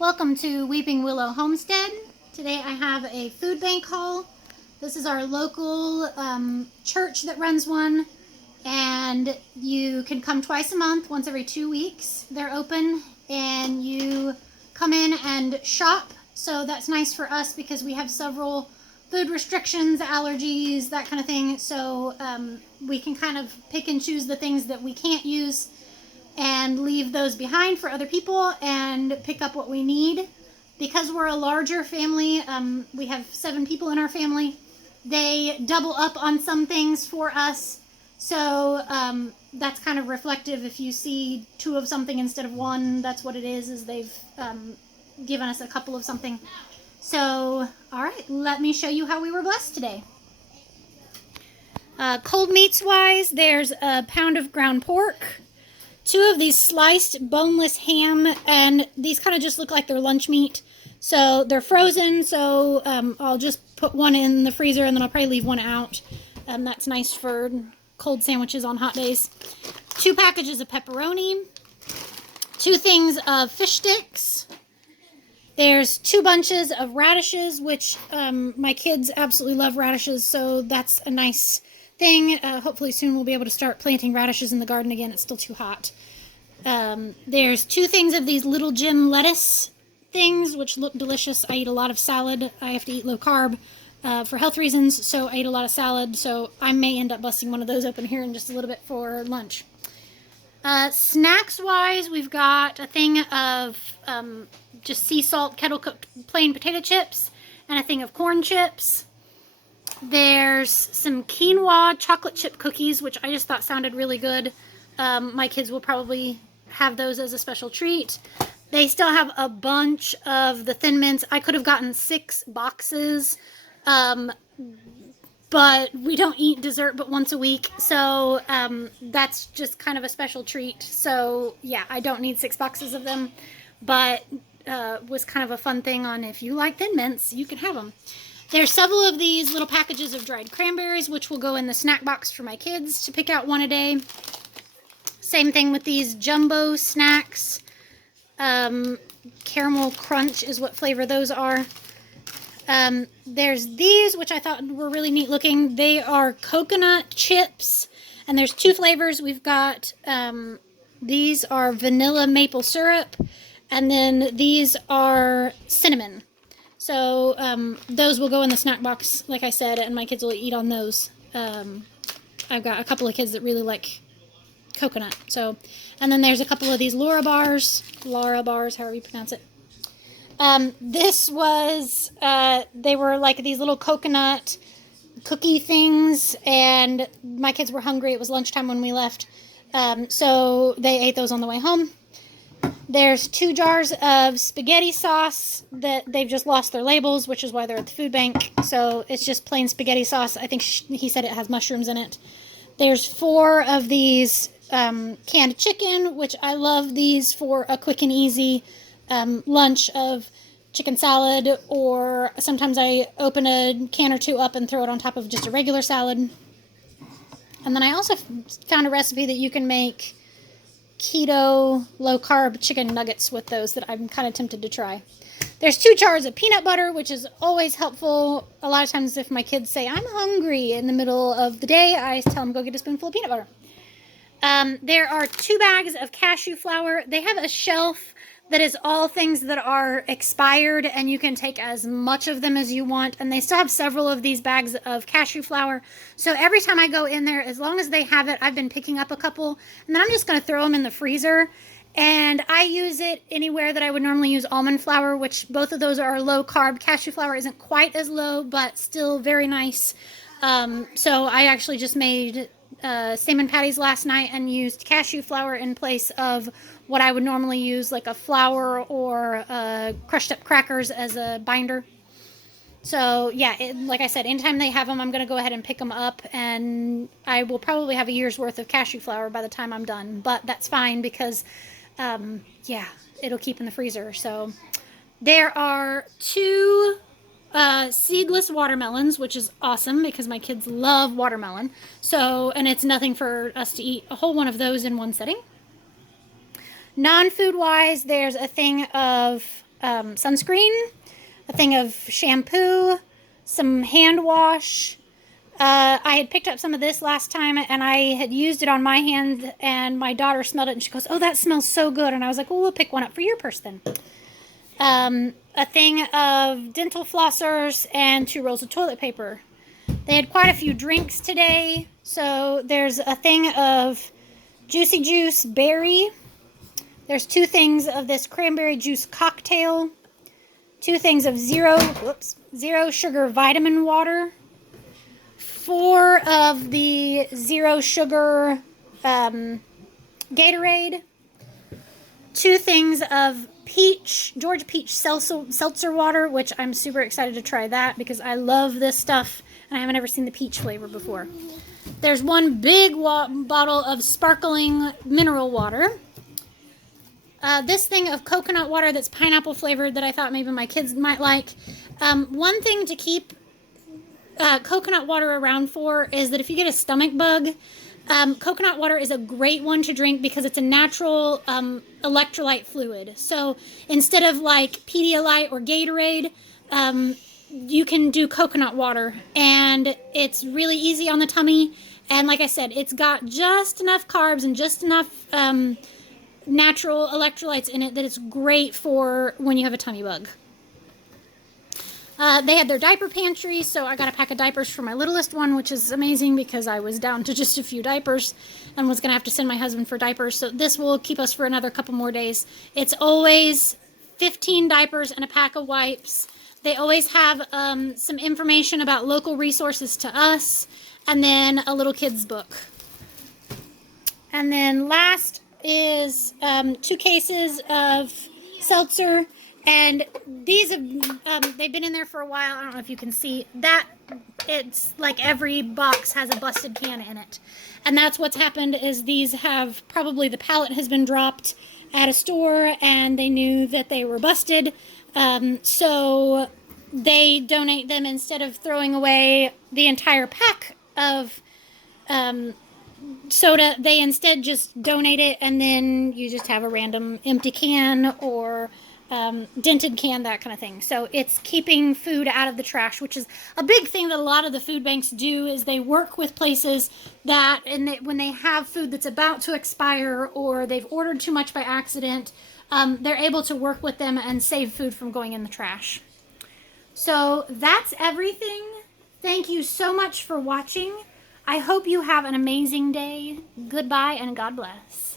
Welcome to Weeping Willow Homestead. Today I have a food bank haul. This is our local church that runs one, and you can come twice a month, once every 2 weeks. They're open, and you come in and shop. So that's nice for us because we have several food restrictions, allergies, that kind of thing. So we can kind of pick and choose the things that we can't use and leave those behind for other people and pick up what we need. Because we're a larger family, we have 7 people in our family, they double up on some things for us. So that's kind of reflective. If you see 2 of something instead of 1, that's what it is they've given us a couple of something. So, all right, let me show you how we were blessed today. Cold meats wise, there's a pound of ground pork, 2 of these sliced boneless ham, and these kind of just look like they're lunch meat. So they're frozen, so I'll just put 1 in the freezer and then I'll probably leave 1 out. That's nice for cold sandwiches on hot days. 2 packages of pepperoni, 2 things of fish sticks. There's 2 bunches of radishes, which my kids absolutely love radishes, so that's a nice thing. Hopefully soon we'll be able to start planting radishes in the garden again. It's still too hot. There's 2 things of these little Jim lettuce things, which look delicious. I eat a lot of salad. I have to eat low carb for health reasons, so I eat a lot of salad. So I may end up busting one of those open here in just a little bit for lunch. Snacks wise, we've got a thing of just sea salt kettle cooked plain potato chips and a thing of corn chips. There's some quinoa chocolate chip cookies, which I just thought sounded really good. My kids will probably have those as a special treat. They still have a bunch of the Thin Mints. I could have gotten 6 boxes, but we don't eat dessert but once a week, so that's just kind of a special treat. So yeah, I don't need 6 boxes of them, but was kind of a fun thing on if you like Thin Mints, you can have them. There's several of these little packages of dried cranberries, which will go in the snack box for my kids to pick out 1 a day. Same thing with these jumbo snacks. Caramel Crunch is what flavor those are. There's these, which I thought were really neat looking. They are coconut chips, and there's 2 flavors. We've got, these are vanilla maple syrup, and then these are cinnamon. So those will go in the snack box, like I said, and my kids will eat on those. I've got a couple of kids that really like coconut. So, and then there's a couple of these Laura bars, however you pronounce it. This was, they were like these little coconut cookie things, and my kids were hungry. It was lunchtime when we left, so they ate those on the way home. There's 2 jars of spaghetti sauce that they've just lost their labels, which is why they're at the food bank. So it's just plain spaghetti sauce. I think he said it has mushrooms in it. There's 4 of these canned chicken, which I love these for a quick and easy lunch of chicken salad, or sometimes I open a can or 2 up and throw it on top of just a regular salad. And then I also found a recipe that you can make keto low carb chicken nuggets with those that I'm kind of tempted to try. There's 2 jars of peanut butter, which is always helpful. A lot of times if my kids say I'm hungry in the middle of the day, I tell them go get a spoonful of peanut butter. There are 2 bags of cashew flour. They have a shelf that is all things that are expired, and you can take as much of them as you want. And they still have several of these bags of cashew flour. So every time I go in there, as long as they have it, I've been picking up a couple, and then I'm just going to throw them in the freezer. And I use it anywhere that I would normally use almond flour, which both of those are low carb. Cashew flour isn't quite as low, but still very nice. So I actually just made salmon patties last night and used cashew flour in place of what I would normally use, like a flour or crushed up crackers as a binder. So yeah, like I said, anytime they have them, I'm going to go ahead and pick them up, and I will probably have a year's worth of cashew flour by the time I'm done, but that's fine because yeah, it'll keep in the freezer. So there are 2 seedless watermelons, which is awesome because my kids love watermelon. So, and it's nothing for us to eat a whole one of those in one setting. Non-food wise, there's a thing of sunscreen, a thing of shampoo, some hand wash. I had picked up some of this last time, and I had used it on my hand, and my daughter smelled it, and she goes, "Oh, that smells so good." And I was like, "Well, we'll pick one up for your purse then." A thing of dental flossers and 2 rolls of toilet paper. They had quite a few drinks today, so there's a thing of Juicy Juice berry. There's 2 things of this cranberry juice cocktail. 2 things of zero sugar vitamin water. 4 of the zero sugar Gatorade. 2 things of Georgia peach seltzer water, which I'm super excited to try that because I love this stuff and I haven't ever seen the peach flavor before. There's 1 big bottle of sparkling mineral water. This thing of coconut water that's pineapple flavored that I thought maybe my kids might like. One thing to keep coconut water around for is that if you get a stomach bug, coconut water is a great one to drink because it's a natural electrolyte fluid. So instead of like Pedialyte or Gatorade, you can do coconut water, and it's really easy on the tummy. And like I said, it's got just enough carbs and just enough natural electrolytes in it that it's great for when you have a tummy bug. They had their diaper pantry, so I got a pack of diapers for my littlest one, which is amazing because I was down to just a few diapers and was going to have to send my husband for diapers. So this will keep us for another couple more days. It's always 15 diapers and a pack of wipes. They always have some information about local resources to us, and then a little kid's book. And then last is 2 cases of seltzer. And these have, they've been in there for a while. I don't know if you can see that. It's like every box has a busted can in it. And that's what's happened is these have, probably the pallet has been dropped at a store and they knew that they were busted. So they donate them instead of throwing away the entire pack of soda. They instead just donate it, and then you just have a random empty can or dented can, that kind of thing. So it's keeping food out of the trash, which is a big thing that a lot of the food banks do, is they work with places that, when they have food that's about to expire or they've ordered too much by accident, they're able to work with them and save food from going in the trash. So that's everything. Thank you so much for watching. I hope you have an amazing day. Goodbye and God bless.